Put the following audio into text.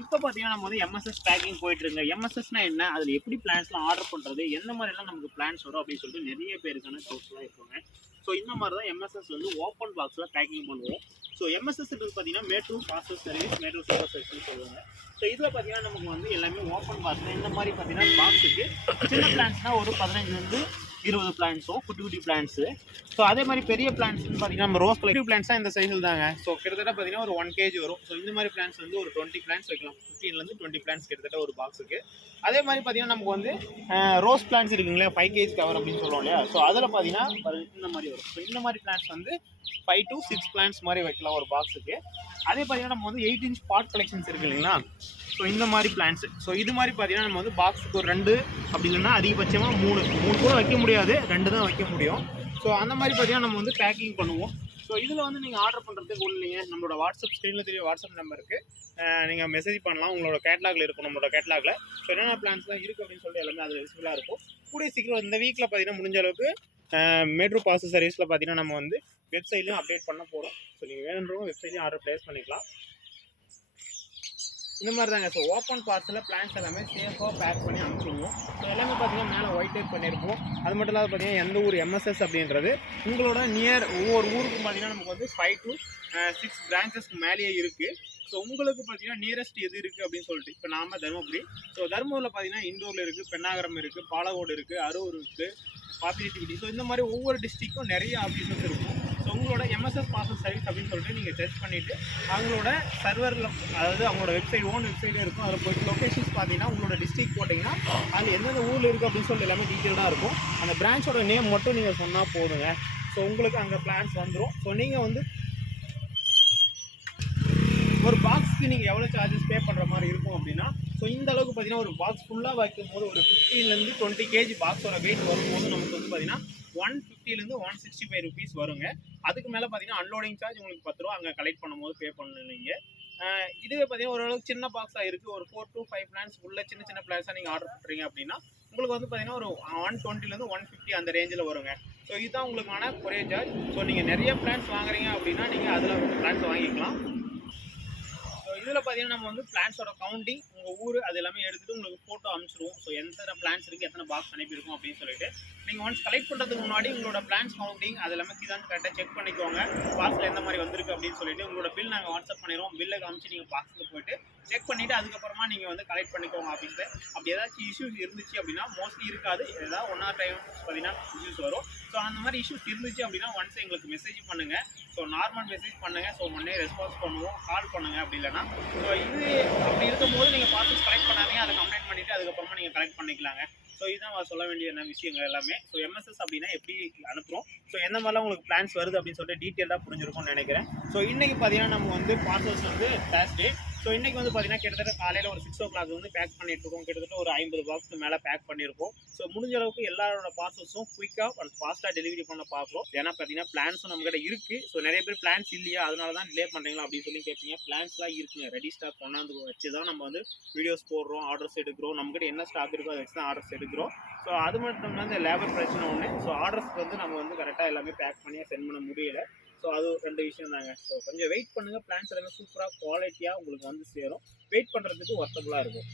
இப்போ பார்த்தீங்கன்னா நம்ம வந்து எம்எஸ்எஸ் பேக்கிங் போயிட்டு இருங்க. எம்எஸ்எஸ்னா என்ன, அதில் எப்படி பிளான்ஸ்லாம் ஆர்டர் பண்ணுறது, எந்த மாதிரிலாம் நமக்கு பிளான்ஸ் வரும் அப்படின்னு சொல்லிட்டு நிறைய பேருக்கான டவுட்ஸ்லாம் இருக்குங்க. ஸோ இந்த மாதிரி தான் எம்எஸ்எஸ் வந்து ஓப்பன் பாக்ஸில் பேக்கிங் பண்ணுவோம். ஸோ எம்எஸ்எஸ் பார்த்தீங்கன்னா மேட்ரூ ப்ராசஸ் சர்வீஸ், மேட்ரூ சூப்பர் சர்வீஸ்னு சொல்லுவாங்க. ஸோ இதில் பார்த்தீங்கன்னா நமக்கு வந்து எல்லாமே ஓப்பன் பாக்ஸில் இந்த மாதிரி பார்த்தீங்கன்னா பாக்ஸுக்கு சின்ன பிளான்ஸ்னால் ஒரு 15 20 பிளான்ஸும் குட்டி குட்டி பிளான்ஸு. ஸோ அதே மாதிரி பெரிய பிளான்ஸ்னு பார்த்தீங்கன்னா நம்ம ரோஸ் கலர் பிளான்ஸாக இந்த சைஸில் தாங்க. ஸோ கிட்டத்தட்ட பார்த்தீங்கன்னா ஒரு 1 kg வரும். ஸோ இந்த மாதிரி பிளான்ஸ் வந்து ஒரு 20 பிளான்ஸ் வைக்கலாம். 15 20 பிளான்ஸ் கிட்டத்தட்ட ஒரு பாக்ஸுக்கு. அதே மாதிரி பார்த்தீங்கன்னா நமக்கு வந்து ரோஸ் பிளான்ஸ் இருக்குங்களா 5 kg கவர் அப்படின்னு சொல்லுவோம் இல்லையா. ஸோ அதில் பார்த்தீங்கன்னா இந்த மாதிரி வரும். ஸோ இந்த மாதிரி பிளான்ஸ் வந்து 5 to 6 பிளான்ஸ் மாதிரி வைக்கலாம் ஒரு பாக்ஸுக்கு. அதே பார்த்தீங்கன்னா நம்ம வந்து 8 inch பாட் கலெக்ஷன்ஸ் இருக்குது இல்லைங்களா. ஸோ இந்த மாதிரி பிளான்ஸு. ஸோ இது மாதிரி பார்த்தீங்கன்னா நம்ம வந்து பாக்ஸுக்கு ஒரு 2 அப்படி இல்லைன்னா அதிகபட்சமாக 3 கூட வைக்க முடியாது, 2 தான் வைக்க முடியும். ஸோ அந்த மாதிரி பார்த்தீங்கன்னா நம்ம வந்து பேக்கிங் பண்ணுவோம். ஸோ இதில் வந்து நீங்கள் ஆர்டர் பண்ணுறதுக்கு ஒன்றும் இல்லைங்க, நம்மளோட வாட்ஸ்அப் ஸ்க்ரீனில் தெரிய வாட்ஸ்அப் நம்பருக்கு நீங்கள் மெசேஜ் பண்ணலாம். உங்களோட கேட்லாகில் இருக்கும், நம்மளோட கேட்லாகில் ஸோ என்னென்ன பிளான்ஸ்லாம் இருக்குது அப்படின்னு சொல்லிட்டு எல்லாமே அதில் விசிபிளாக இருக்கும். கூடிய சீக்கிரம் இந்த வீக்கில் பார்த்தீங்கன்னா முடிஞ்ச அளவுக்கு மேட்ரூ ப்ராசஸ் சர்வீஸில் பார்த்தீங்கன்னா நம்ம வந்து வெப்சைட்லையும் அப்டேட் பண்ண போகிறோம். ஸோ நீங்கள் வேணுன்றவங்க வெப்சைட்லையும் ஆர்டர் ப்ளேஸ் பண்ணிக்கலாம். இந்த மாதிரி தாங்க. ஸோ ஓப்பன் பார்சலில் பிளான்ஸ் எல்லாமே சேஃபாக பேக் பண்ணி அனுப்பிடுவோம். ஸோ எல்லாமே பார்த்தீங்கன்னா மேலே ஒயிட் டைப் பண்ணியிருப்போம். அது மட்டும் இல்லாத பார்த்தீங்கன்னா எந்த ஊர் எம்எஸ்எஸ் அப்படின்றது உங்களோட நியர் ஒவ்வொரு ஊருக்கும் பார்த்தீங்கன்னா நமக்கு வந்து 5 to 6 பிரான்ச்சஸ்க்கு மேலேயே இருக்குது. ஸோ உங்களுக்கு பார்த்தீங்கன்னா நியரஸ்ட் எது இருக்குது அப்படின்னு சொல்லிட்டு இப்போ நாம தருமபுரி. ஸோ தருமபுரியில் பார்த்தீங்கன்னா இண்டூரில் இருக்குது, பெண்ணாகரம் இருக்குது, பாலக்கோடு இருக்குது, அரூர் இருக்குது, பாப்பிரெட்டிப்பட்டி. ஸோ இந்த மாதிரி ஒவ்வொரு டிஸ்ட்ரிக்டும் நிறைய ஆஃபீஸஸ் இருக்கும். ஸோ உங்களோட எம்எஸ்எஸ் பார்சல் சர்வீஸ் அப்படின்னு சொல்லிட்டு நீங்கள் சர்ச் பண்ணிவிட்டு அவங்களோட சர்வரில், அதாவது அவங்களோட வெப்சைட் ஓன் வெப்சைட்டே இருக்கும், அதில் போய்ட்டு லொக்கேஷன்ஸ் பார்த்தீங்கன்னா உங்களோட டிஸ்ட்ரிக்ட் போட்டிங்கன்னா அது எந்தெந்த ஊரில் இருக்குது அப்படின்னு சொல்லிட்டு எல்லாமே டீட்டெயிலாக இருக்கும். அந்த பிரான்ச்சோட நேம் மட்டும் நீங்கள் சொன்னால் போதுங்க. ஸோ உங்களுக்கு அங்கே பிளான்ஸ் வந்துடும். ஸோ நீங்கள் வந்து ஒரு பாக்ஸுக்கு நீங்கள் எவ்வளோ சார்ஜஸ் பே பண்ணுற மாதிரி இருக்கும் அப்படின்னா, ஸோ இந்த அளவுக்கு பார்த்தீங்கன்னா ஒரு பாக்ஸ் ஃபுல்லாக வைக்கும் போது ஒரு 15 to 20 kg பாக்ஸோட வெயிட் வரும்போது நமக்கு வந்து பார்த்தீங்கன்னா 150 to 165 rupees வருங்க. அதுக்கு மேலே பார்த்தீங்கன்னா அன்லோடிங் சார்ஜ் உங்களுக்கு 10 ரூபா அங்கே கலெக்ட் பண்ணும்போது பே பண்ணீங்க. இதுவே பார்த்தீங்கன்னா ஓரளவுக்கு சின்ன பாக்ஸாக இருக்குது, ஒரு 4 to 5 பிளான்ஸ் உள்ள சின்ன பிளான்ஸாக நீங்கள் ஆர்டர் பண்ணுறீங்க அப்படின்னா உங்களுக்கு வந்து பார்த்தீங்கன்னா ஒரு 120 to 150 அந்த ரேஞ்சில் வருங்க. ஸோ இதுதான் உங்களுக்கான கொரியர் சார்ஜ். ஸோ நீங்கள் நிறைய பிளான்ஸ் வாங்குறீங்க அப்படின்னா நீங்கள் அதில் பிளான்ஸ் வாங்கிக்கலாம். இதில் பார்த்தீங்கன்னா நம்ம வந்து பிளான்ஸோட கவுண்டிங், உங்கள் ஊர் அது எல்லாமே எடுத்துகிட்டு உங்களுக்கு ஃபோட்டோ அனுப்பிச்சிடுவோம். ஸோ எத்தனை பிளான்ஸ் இருக்குது, எத்தனை பாக்ஸ் அனுப்பியிருக்கோம் அப்படின்னு சொல்லிட்டு நீங்கள் ஒன்ஸ் கலெக்ட் பண்ணுறதுக்கு முன்னாடி உங்களோட பிளான்ஸ் கவுண்டிங் அது எல்லாமே தான் கரெக்டாக செக் பண்ணிக்கோங்க. பாக்ஸில் எந்த மாதிரி வந்திருக்கு அப்படின்னு சொல்லிட்டு உங்களோட பில் நாங்கள் வாட்ஸ்அப் பண்ணிடுவோம். பில்லை காமிச்சு நீங்கள் பாக்ஸில் போய்ட்டு செக் பண்ணிவிட்டு அதுக்கப்புறமா நீங்கள் வந்து கலெக்ட் பண்ணிக்கோங்க ஆஃபீஸில். அப்படி ஏதாச்சும் இஷ்யூஸ் இருந்துச்சு அப்படின்னா, மோஸ்ட்லி இருக்காது, ஏதாவது 1 or 2 times பார்த்தீங்கன்னா இஷ்யூஸ் வரும். ஸோ அந்த மாதிரி இஷ்யூஸ் இருந்துச்சு அப்படின்னா ஒன்ஸ் எங்களுக்கு மெசேஜ் பண்ணுங்கள். ஸோ நார்மல் மெசேஜ் பண்ணுங்கள். ஸோ உடனே ரெஸ்பான்ஸ் பண்ணுவோம், கால் பண்ணுங்கள். அப்படி இல்லைனா ஸோ இது அப்படி இருக்கும்போது நீங்கள் பார்சல்ஸ் கலெக்ட் பண்ணாதீங்க, அதை கம்ப்ளைண்ட் பண்ணிவிட்டு அதுக்கப்புறமா நீங்கள் கலெக்ட் பண்ணிக்கலாங்க. ஸோ இதுதான் சொல்ல வேண்டிய விஷயங்கள் எல்லாமே. ஸோ எம்எஸ்எஸ் அப்படின்னா எப்படி அனுப்புகிறோம், ஸோ எந்த மாதிரிலாம் உங்களுக்கு பிளான்ஸ் வருது அப்படின்னு சொல்லிட்டு டீட்டெயிலாக புரிஞ்சிருக்கும்னு நினைக்கிறேன். ஸோ இன்றைக்கி பார்த்தீங்கன்னா நம்ம வந்து பார்சல்ஸ் வந்து தேர்ஸ்டே. ஸோ இன்றைக்கி வந்து பார்த்தீங்கன்னா கிட்டத்தட்ட காலையில் ஒரு 6 o'clock வந்து பேக் பண்ணிட்டுருக்கோம். கிட்டத்தட்ட ஒரு 50 பாக்ஸ்க்கு மேலே பேக் பண்ணியிருக்கோம். ஸோ முடிஞ்ச அளவுக்கு எல்லாரோட பார்சல்ஸும் குயிக்காக அண்ட் ஃபாஸ்ட்டாக டெலிவரி பண்ண பார்க்குறோம். ஏன்னா பார்த்தீங்கன்னா பிளான்ஸும் நம்மகிட்ட இருக்குது. ஸோ நிறைய பேர் பிளான்ஸ் இல்லையா, அதனால தான் டிலே பண்ணுறீங்களா அப்படின்னு சொல்லி கேட்பீங்க. பிளான்ஸ்லாம் இருக்குங்க, ரெடி ஸ்டாக் கொண்டாந்து வச்சு தான் நம்ம வந்து வீடியோஸ் போடுறோம், ஆர்டர்ஸ் எடுக்கிறோம். நம்மகிட்ட என்ன ஸ்டாக் இருக்கோ அதை வச்சு தான் ஆர்டர்ஸ் எடுக்கிறோம். ஸோ அது மட்டும் இல்லாமல் இந்த லேபர் பிரச்சனை ஒன்று. ஸோ ஆர்டர்ஸ்க்கு வந்து நம்ம வந்து கரெக்டாக எல்லாமே பேக் பண்ணி சென்ட் பண்ண முடியலை. ஸோ அது 2 விஷயம் தாங்க. ஸோ கொஞ்சம் வெயிட் பண்ணுங்கள், பிளான்ஸ் எல்லாமே சூப்பராக குவாலிட்டியாக உங்களுக்கு வந்து சேரும். வெயிட் பண்ணுறதுக்கு ஒர்த்தபுளாக இருக்கும்.